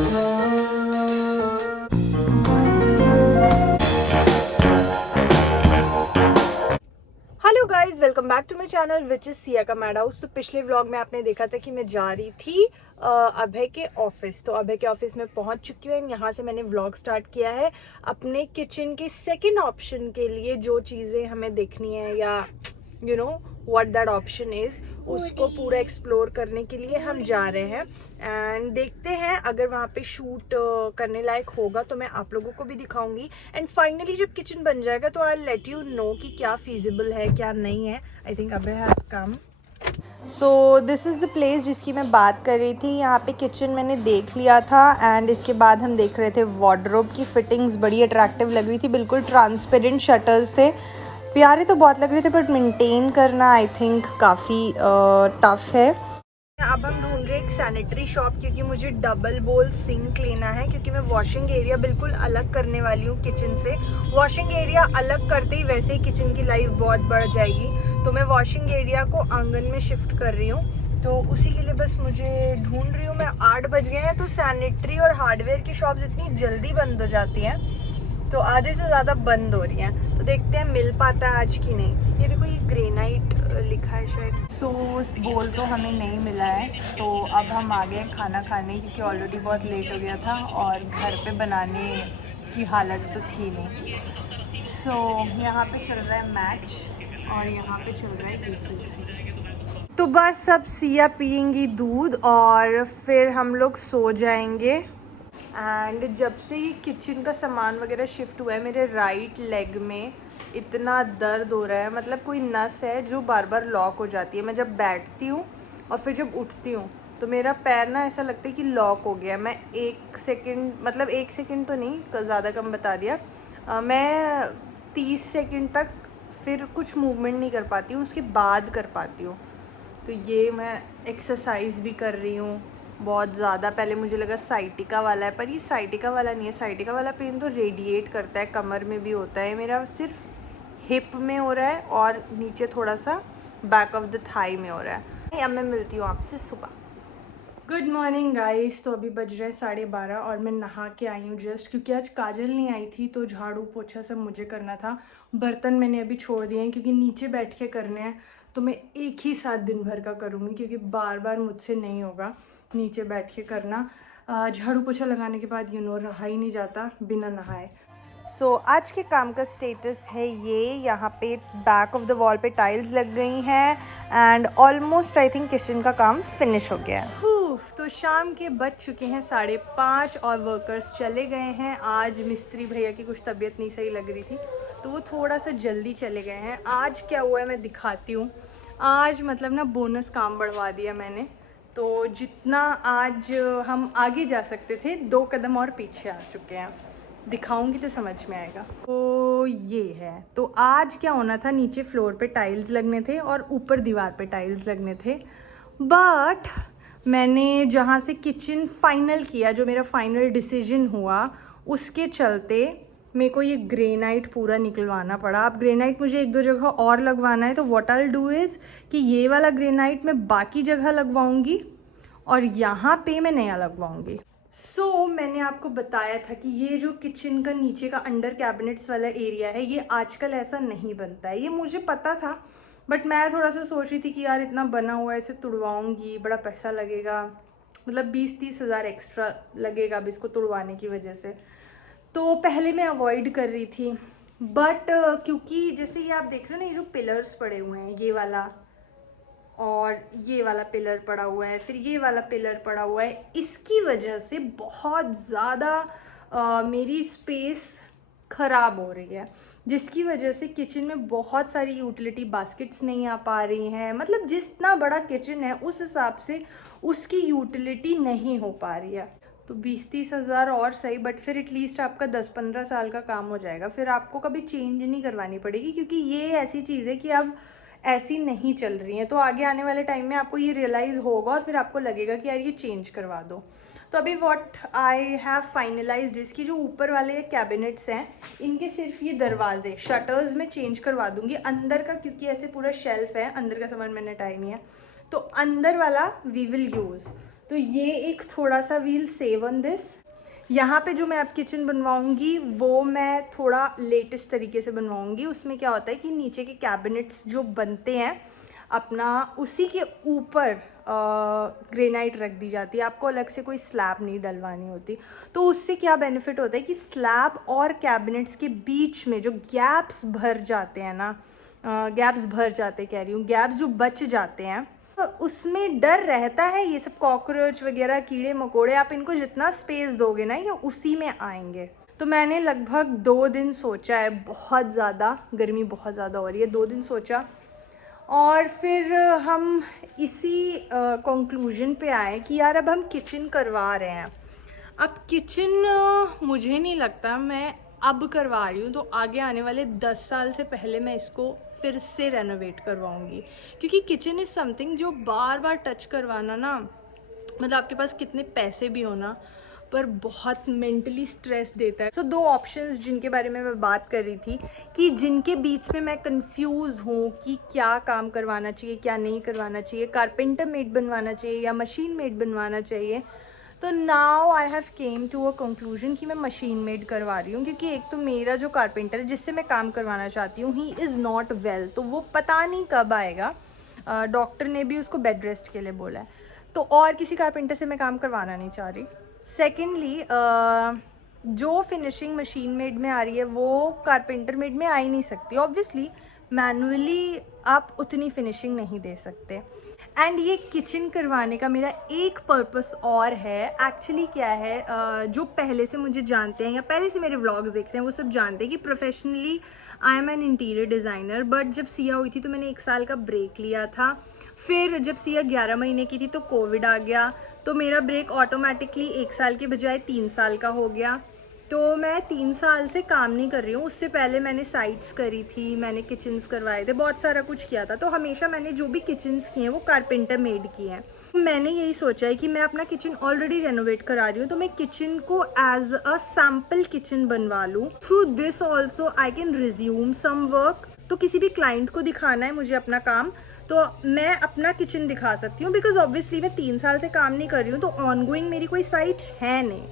Hello guys, welcome back to my channel which is Siya का mad house. तो पिछले vlog में आपने देखा था कि मैं जा रही थी अभय के ऑफिस। तो अभय के ऑफिस में पहुंच चुकी हूँ। यहाँ से मैंने व्लॉग स्टार्ट किया है अपने किचन के सेकंड ऑप्शन के लिए। जो चीज़ें हमें देखनी है या you know what that option is, उसको पूरा एक्सप्लोर करने के लिए हम जा रहे हैं। एंड देखते हैं, अगर वहाँ पे शूट करने लायक होगा तो मैं आप लोगों को भी दिखाऊंगी। एंड फाइनली जब किचन बन जाएगा तो आई लेट यू नो कि क्या फीजिबल है क्या नहीं है। I think Abhay has come. So this is the place जिसकी मैं बात कर रही थी। यहाँ पे किचन मैंने देख लिया था एंड इसके बाद हम देख रहे थे वार्डरोब की फिटिंग्स। बड़ी अट्रैक्टिव लग रही थी, बिल्कुल ट्रांसपेरेंट शटर्स थे। प्यारे तो बहुत लग रहे थे बट मेंटेन करना आई थिंक काफ़ी टफ है। अब हम ढूंढ रहे हैं एक सैनिटरी शॉप, क्योंकि मुझे डबल बोल सिंक लेना है, क्योंकि मैं वॉशिंग एरिया बिल्कुल अलग करने वाली हूँ किचन से। वॉशिंग एरिया अलग करते ही वैसे ही किचन की लाइफ बहुत बढ़ जाएगी, तो मैं वॉशिंग एरिया को आंगन में शिफ्ट कर रही हूँ। तो उसी के लिए बस मुझे ढूंढ रही हूँ मैं। 8 बज गए हैं, तो सैनिटरी और हार्डवेयर की शॉप्स इतनी जल्दी बंद हो जाती हैं, तो आधे से ज़्यादा बंद हो रही हैं। तो देखते हैं मिल पाता है आज की नहीं। ये देखो, ये ग्रेनाइट लिखा है शायद। सो बोल तो हमें नहीं मिला है, तो अब हम आ गए खाना खाने, क्योंकि ऑलरेडी बहुत लेट हो गया था और घर पे बनाने की हालत तो थी नहीं। सो यहाँ पे चल रहा है मैच और यहाँ पे चल रहा है यूट्यूब। तो बस अब सिया पियेंगी दूध और फिर हम लोग सो जाएंगे। एंड जब से ये किचन का सामान वगैरह शिफ्ट हुआ है, मेरे राइट लेग में इतना दर्द हो रहा है। मतलब कोई नस है जो बार बार लॉक हो जाती है। मैं जब बैठती हूँ और फिर जब उठती हूँ तो मेरा पैर ना ऐसा लगता है कि लॉक हो गया। मैं 1 सेकंड, मतलब 1 सेकंड तो नहीं, ज़्यादा कम बता दिया, मैं 30 सेकंड तक फिर कुछ मूवमेंट नहीं कर पाती हूँ, उसके बाद कर पाती हूँ। तो ये मैं एक्सरसाइज भी कर रही हूँ बहुत ज़्यादा। पहले मुझे लगा साइटिका वाला है, पर ये साइटिका वाला नहीं है। साइटिका वाला पेन तो रेडिएट करता है, कमर में भी होता है। मेरा सिर्फ हिप में हो रहा है और नीचे थोड़ा सा बैक ऑफ द थाई में हो रहा है। अब मैं मिलती हूँ आपसे सुबह। Good morning guys. तो अभी बज रहे हैं 12:30 और मैं नहा के आई हूँ जस्ट, क्योंकि आज काजल नहीं आई थी तो झाड़ू पोछा सब मुझे करना था। बर्तन मैंने अभी छोड़ दिए हैं, क्योंकि नीचे बैठ के करने हैं, तो मैं एक ही साथ दिन भर का करूँगी, क्योंकि बार बार मुझसे नहीं होगा नीचे बैठ के करना। झाड़ू पोछा लगाने के बाद रहा ही नहीं जाता बिना नहाए। सो आज के काम का स्टेटस है ये। यहाँ पे बैक ऑफ द वॉल पे टाइल्स लग गई हैं and almost I think kitchen का काम फिनिश हो गया है। तो शाम के बज चुके हैं 5:30 और वर्कर्स चले गए हैं। आज मिस्त्री भैया की कुछ तबीयत नहीं सही लग रही थी, तो वो थोड़ा सा जल्दी चले गए हैं। आज क्या हुआ है मैं दिखाती हूँ। आज मतलब ना बोनस काम बढ़वा दिया मैंने, तो जितना आज हम आगे जा सकते थे 2 कदम और पीछे आ चुके हैं। दिखाऊंगी तो समझ में आएगा। तो ये है। तो आज क्या होना था, नीचे फ्लोर पे टाइल्स लगने थे और ऊपर दीवार पे टाइल्स लगने थे। बट मैंने जहाँ से किचन फाइनल किया, जो मेरा फाइनल डिसीजन हुआ, उसके चलते मेरे को ये ग्रेनाइट पूरा निकलवाना पड़ा। अब ग्रेनाइट मुझे 1-2 जगह और लगवाना है, तो what I will do is कि ये वाला ग्रेनाइट मैं बाकी जगह लगवाऊंगी और यहाँ पे मैं नया लगवाऊंगी। सो मैंने आपको बताया था कि ये जो किचन का नीचे का अंडर कैबिनेट्स वाला एरिया है, ये आजकल ऐसा नहीं बनता है। ये मुझे पता था, बट मैं थोड़ा सा सोच रही थी कि यार इतना बना हुआ है, इसे तुड़वाऊंगी, बड़ा पैसा लगेगा, मतलब 20-30 हज़ार एक्स्ट्रा लगेगा अब इसको तुड़वाने की वजह से। तो पहले मैं अवॉइड कर रही थी, बट क्योंकि जैसे ये आप देख रहे हो ना, ये जो पिलर्स पड़े हुए हैं, ये वाला और ये वाला पिलर पड़ा हुआ है, फिर ये वाला पिलर पड़ा हुआ है, इसकी वजह से बहुत ज़्यादा मेरी स्पेस ख़राब हो रही है, जिसकी वजह से किचन में बहुत सारी यूटिलिटी बास्केट्स नहीं आ पा रही हैं। मतलब जितना बड़ा किचन है उस हिसाब से उसकी यूटिलिटी नहीं हो पा रही है। तो 20-30 हज़ार और सही, बट फिर एटलीस्ट आपका 10-15 साल का काम हो जाएगा। फिर आपको कभी चेंज नहीं करवानी पड़ेगी, क्योंकि ये ऐसी चीज़ है कि अब ऐसी नहीं चल रही हैं। तो आगे आने वाले टाइम में आपको ये रियलाइज़ होगा और फिर आपको लगेगा कि यार ये चेंज करवा दो। तो अभी व्हाट आई हैव फाइनलाइज्ड इसकी जो ऊपर वाले कैबिनेट्स हैं, इनके सिर्फ ये दरवाजे शटर्स में चेंज करवा दूंगी। अंदर का क्योंकि ऐसे पूरा शेल्फ है, अंदर का सामान मैंने हटाया नहीं है, तो अंदर वाला वी विल यूज़। तो ये एक थोड़ा सा वील सेव ऑन दिस। यहाँ पे जो मैं अब किचन बनवाऊंगी वो मैं थोड़ा लेटेस्ट तरीके से बनवाऊंगी। उसमें क्या होता है कि नीचे के कैबिनेट्स जो बनते हैं अपना, उसी के ऊपर ग्रेनाइट रख दी जाती है, आपको अलग से कोई स्लैब नहीं डलवानी होती। तो उससे क्या बेनिफिट होता है कि स्लैब और कैबिनेट्स के बीच में जो गैप्स भर जाते हैं ना, गैप्स भर जाते कह रही हूँ, गैप्स जो बच जाते हैं, तो उसमें डर रहता है ये सब कॉकरोच वगैरह, कीड़े मकोड़े, आप इनको जितना स्पेस दोगे ना ये उसी में आएंगे। तो मैंने लगभग 2 दिन सोचा है, बहुत ज़्यादा गर्मी बहुत ज़्यादा हो रही है, 2 दिन सोचा और फिर हम इसी कंक्लूजन पे आए कि यार अब हम किचन करवा रहे हैं। अब किचन मुझे नहीं लगता मैं अब करवा रही हूँ तो आगे आने वाले 10 साल से पहले मैं इसको फिर से रेनोवेट करवाऊँगी, क्योंकि किचन इज़ समथिंग जो बार बार टच करवाना ना, मतलब आपके पास कितने पैसे भी हो ना, पर बहुत मेंटली स्ट्रेस देता है। सो 2 ऑप्शंस जिनके बारे में मैं बात कर रही थी कि जिनके बीच में मैं कंफ्यूज हूँ कि क्या काम करवाना चाहिए क्या नहीं करवाना चाहिए, कारपेंटर मेड बनवाना चाहिए या मशीन मेड बनवाना चाहिए। तो now I have came to a conclusion कि मैं मशीन मेड करवा रही हूँ, क्योंकि एक तो मेरा जो कारपेंटर है जिससे मैं काम करवाना चाहती हूँ, ही इज़ नॉट वेल, तो वो पता नहीं कब आएगा। डॉक्टर ने भी उसको बेड रेस्ट के लिए बोला है, तो और किसी कारपेंटर से मैं काम करवाना नहीं चाह रही। सेकेंडली जो फिनिशिंग मशीन मेड में आ रही है वो कारपेंटर मेड में आ ही नहीं सकती, ऑब्वियसली मैनुअली आप उतनी फिनिशिंग नहीं दे सकते। एंड ये किचन करवाने का मेरा एक पर्पस और है। एक्चुअली क्या है, जो पहले से मुझे जानते हैं या पहले से मेरे व्लॉग्स देख रहे हैं वो सब जानते हैं कि professionally I am an interior designer. But जब सिया हुई थी तो मैंने 1 साल का ब्रेक लिया था। फिर जब सिया 11 महीने की थी तो कोविड आ गया, तो मेरा ब्रेक ऑटोमेटिकली 1 साल के बजाय 3 साल का हो गया। तो मैं 3 साल से काम नहीं कर रही हूँ। उससे पहले मैंने साइट्स करी थी, मैंने किचन्स करवाए थे, बहुत सारा कुछ किया था। तो हमेशा मैंने जो भी किचन्स किए हैं वो कारपेंटर मेड किए हैं। मैंने यही सोचा है कि मैं अपना किचन ऑलरेडी रेनोवेट करा रही हूँ तो मैं किचन को एज अ सैम्पल किचन बनवा लूँ। Through this also I can resume some work. तो किसी भी क्लाइंट को दिखाना है मुझे अपना काम तो मैं अपना किचन दिखा सकती हूँ, बिकॉज ऑब्वियसली मैं 3 साल से काम नहीं कर रही हूँ तो ऑनगोइंग मेरी कोई साइट है नहीं।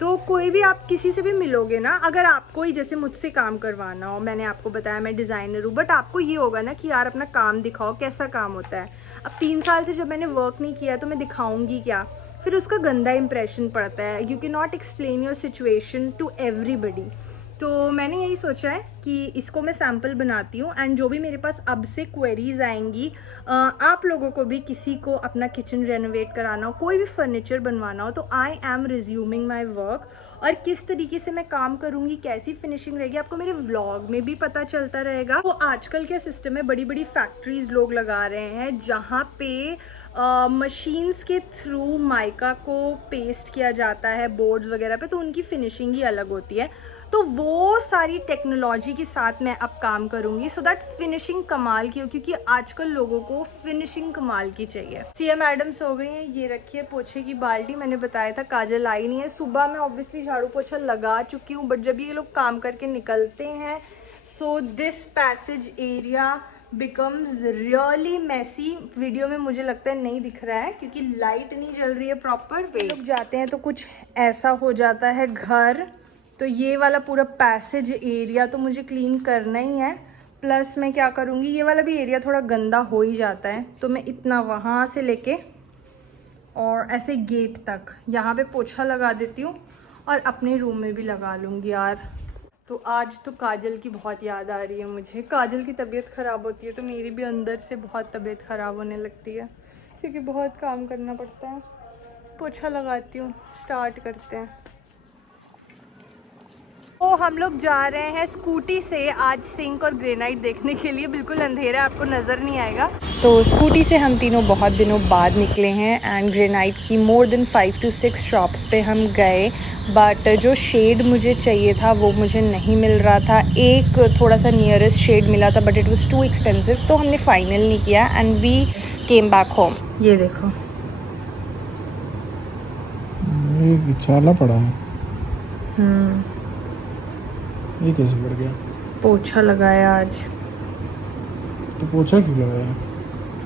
तो कोई भी आप किसी से भी मिलोगे ना, अगर आपको ही जैसे मुझसे काम करवाना हो, मैंने आपको बताया मैं डिज़ाइनर हूँ, बट आपको ये होगा ना कि यार अपना काम दिखाओ कैसा काम होता है। अब 3 साल से जब मैंने वर्क नहीं किया तो मैं दिखाऊंगी क्या, फिर उसका गंदा इंप्रेशन पड़ता है। You can not explain your situation to everybody. तो मैंने यही सोचा है कि इसको मैं सैम्पल बनाती हूँ एंड जो भी मेरे पास अब से क्वेरीज आएंगी, आप लोगों को भी किसी को अपना किचन रेनोवेट कराना हो, कोई भी फर्नीचर बनवाना हो, तो I am resuming my work. और किस तरीके से मैं काम करूँगी, कैसी फिनिशिंग रहेगी, आपको मेरे व्लॉग में भी पता चलता रहेगा। तो आजकल क्या सिस्टम है, बड़ी बड़ी फैक्ट्रीज लोग लगा रहे हैं जहाँ पे मशीन्स के थ्रू माइका को पेस्ट किया जाता है बोर्ड्स वगैरह पे, तो उनकी फिनिशिंग ही अलग होती है। तो वो सारी टेक्नोलॉजी के साथ मैं अब काम करूंगी सो दैट फिनिशिंग कमाल की हो, क्योंकि आजकल लोगों को फिनिशिंग कमाल की चाहिए। सिया मैडम सो गई हैं, ये रखी है पोछे की बाल्टी, मैंने बताया था काजल आई नहीं है। सुबह मैं ऑब्वियसली झाड़ू पोछा लगा चुकी हूँ, बट जब ये लोग काम करके निकलते हैं so this passage area becomes really messy. Video में मुझे लगता है नहीं दिख रहा है क्योंकि लाइट नहीं जल रही है प्रॉपर। वे लोग जाते हैं तो कुछ ऐसा हो जाता है घर। तो ये वाला पूरा पैसेज एरिया तो मुझे क्लीन करना ही है, प्लस मैं क्या करूँगी, ये वाला भी एरिया थोड़ा गंदा हो ही जाता है, तो मैं इतना वहाँ से लेके और ऐसे गेट तक यहाँ पे पोछा लगा देती हूँ और अपने रूम में भी लगा लूँगी यार। तो आज तो काजल की बहुत याद आ रही है मुझे। काजल की तबीयत ख़राब होती है तो मेरी भी अंदर से बहुत तबीयत ख़राब होने लगती है, क्योंकि बहुत काम करना पड़ता है। पोछा लगाती हूँ, स्टार्ट करते हैं। तो हम लोग जा रहे हैं स्कूटी से आज सिंक और ग्रेनाइट देखने के लिए। बिल्कुल अंधेरा, आपको नज़र नहीं आएगा। तो स्कूटी से हम तीनों बहुत दिनों बाद निकले हैं एंड ग्रेनाइट की मोर देन 5 to 6 शॉप्स पे हम गए, बट जो शेड मुझे चाहिए था वो मुझे नहीं मिल रहा था। एक थोड़ा सा नियरेस्ट शेड मिला था but it was too expensive, तो हमने फाइनल नहीं किया and we came back home. ये देखो, ये चाला पड़ा है। ये कैसे पड़ गया? पोछा लगाया आज। तो पोछा क्यों लगाया?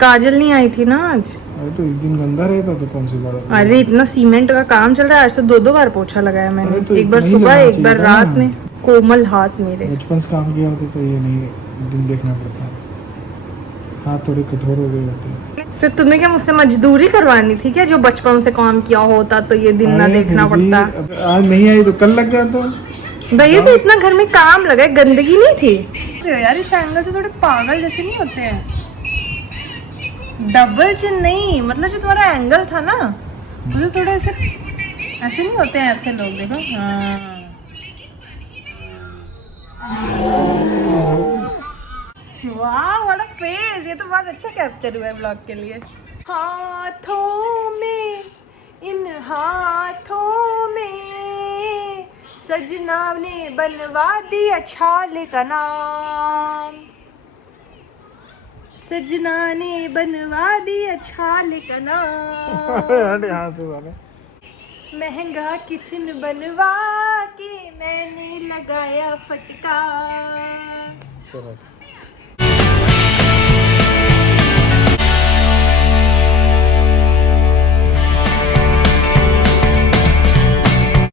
काजल नहीं आई थी ना आज। अरे तो एक दिन गंदा रहता तो कौन सी बात। अरे इतना सीमेंट का काम चल रहा है, आज से 2 बार पोछा लगाया अरे मैंने, तो एक बार इतना ही सुबह लगाना एक बार चाहिए था रात ना। में। कोमल हाथ मेरे। बचपन से काम किया होता तो ये नहीं दिन देखना पड़ता। हाथ थोड़े कठोर हो गए होते। तो तुम्हें क्या मुझसे मजदूरी करवानी थी क्या, जो बचपन से काम किया होता तो ये दिन ना अरे देखना फिर भी पड़ता। अब आज नहीं आई तो कल लग जाता। भैया तो इतना घर में काम लगा है, गंदगी नहीं थी। अरे यार इस एंगल से थोड़े पागल जैसे नहीं होते हैं। डबल चिन नहीं, मतलब जो तुम्हारा एंगल था ना, मुझे थोड़ा ऐसे ऐसे नहीं होते हैं ऐसे लोग, देखो। हाँ वाह व्हाट अ फेस, ये तो बहुत अच्छा कैप्चर हुआ है ब्लॉग के लिए। हाथों में, इन हाथों में सजना ने बनवा दिया छाले का नाम, सजना ने बनवा दिया छाले का नाम। यहाँ से साला। महंगा किचन बनवा के मैंने लगाया फटका। चलो